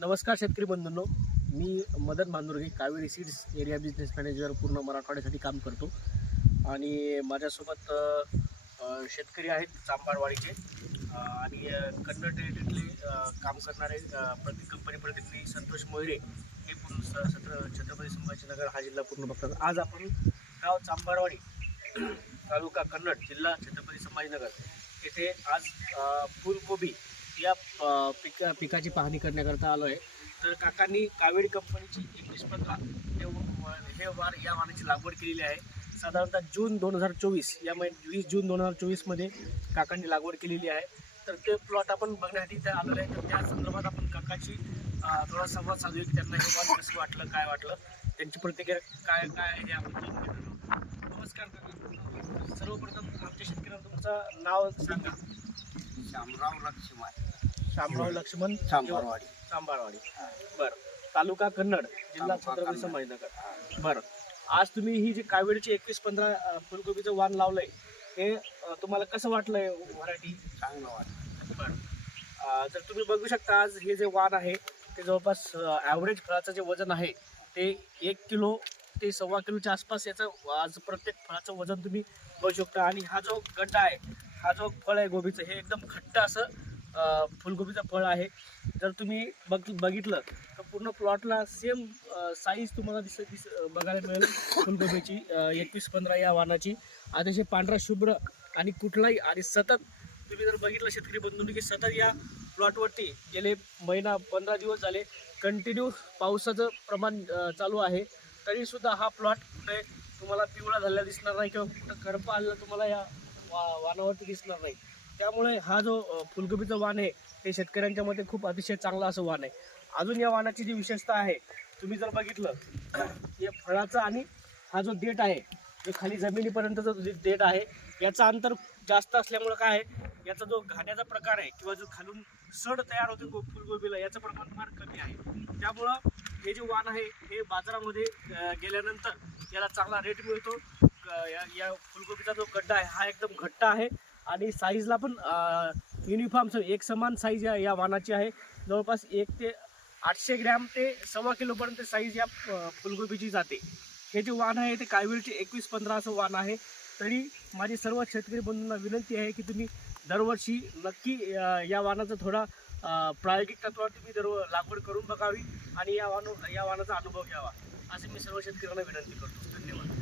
नमस्कार शेतकरी बंधूंनो, मी Madan Bhandurge Kaveri seeds area business manager पूर्ण मराठवाड्यासाठी काम करतो आणि माझ्यासोबत शेतकरी आहेत चांबारवाडीचे आणि कन्नड टेरिटरीतले काम करणारे कंपनी प्रतिनिधी संतोष मोहिरे हे पूर्ण छत्रपती संभाजीनगर हा जिल्हा पूर्ण बघतात। आज आपण गाव चांबारवाडी तालुका कन्नड जिल्हा छत्रपती संभाजीनगर येथे आज फुलकोबी या पिकाची पाहणी करण्याकरता आलो आहे। तर काकांनी कावेरी कंपनीची 2115 हे वार या वाणाची लागवड केलेली आहे। साधारणतः जून 2024 या 20 जून 2024 मध्ये काकांनी लागवड केलेली आहे। तर ते प्लॉट आपण बघण्यासाठी इथे आलेलो आहे। तर त्या संदर्भात आपण काकाची थोडा संवाद साधूया की त्यांना हे वाण कसं वाटलं, काय वाटलं, त्यांची प्रतिक्रिया काय काय आहे हे आपण जाणून घेणार आहोत। नमस्कार काका, सर्वप्रथम आमच्या शेतकऱ्यांना तुमचं नाव सांगा। शामराव लक्ष्मण चांबारवाडी। बरं, तालुका कन्नड जिल्हा छत्रपती संभाजीनगर। बरं, आज तुम्ही ही जी कावेरीची 2115 फुलकोबीचं वाण लावलंय हे तुम्हाला कसं वाटलंय? व्हरायटी चांगलं वाटलं। बरं, तर तुम्ही बघू शकता आज हे जे वाण आहे ते जवळपास ॲव्हरेज फळाचं जे वजन आहे ते 1 किलो ते 1.25 किलोच्या आसपास याचं आज प्रत्येक फळाचं वजन तुम्ही बघू शकता। आणि हा जो गड्डा आहे, हा जो फळ आहे गोबीचं, हे एकदम घट्ट असं फुलगोबीचं फळ आहे। जर तुम्ही बघितलं तर पूर्ण प्लॉटला सेम साईज तुम्हाला बघायला मिळेल फुलगोबीची 2115 या वाणाची। अतिशय पांढरा शुभ्र आणि कुठलाही आणि सतत तुम्ही जर बघितलं शेतकरी बंधूंनी की सतत या प्लॉटवरती गेले महिना 15 दिवस झाले कंटिन्यू पावसाचं प्रमाण चालू आहे, तरीसुद्धा हा प्लॉट कुठे तुम्हाला पिवळा झालेला दिसणार नाही किंवा कुठं करपा आलेला तुम्हाला या वाणावरती दिसणार नाही। त्यामुळे हा जो फुलकोबीचं वाण आहे हे शेतकऱ्यांच्या मध्ये खूप अतिशय चांगला असं वाण आहे। अजून या वाणाची जी विशेषता आहे तुम्ही जर बघितलं या फळाचा आणि हा जो देठ आहे जो खाली जमिनीपर्यंतचा देठ आहे याचं अंतर जास्त असल्यामुळे काय आहे, याचा जो घाण्याचा प्रकार आहे किंवा जो खालून सड तयार होते फुलकोबीला याचं प्रमाण फार कमी आहे। त्यामुळं हे जे वाण आहे हे बाजारामध्ये गेल्यानंतर याला चांगला रेट मिळतो। या फुलकोबीचा जो गड्डा आहे हा एकदम घट्ट आहे आणि साईजला पण युनिफॉर्म एक समान साईज या वाणाची आहे। जवळपास 1 ते 800 ग्रॅम ते 1.25 किलोपर्यंत साईज या फुलकोबीची जाते। हे जे वाण आहे ते कावेरीचे 2115 असं वाण आहे। तरी माझी सर्व शेतकरी बंधूंना विनंती आहे की तुम्ही दरवर्षी नक्की या वाणाचा थोडा प्रायोगिक तत्वावर तुम्ही लागवड करून बघावी आणि या वाणाचा अनुभव घ्यावा, असे मी सर्व शेतकऱ्यांना विनंती करतो। धन्यवाद।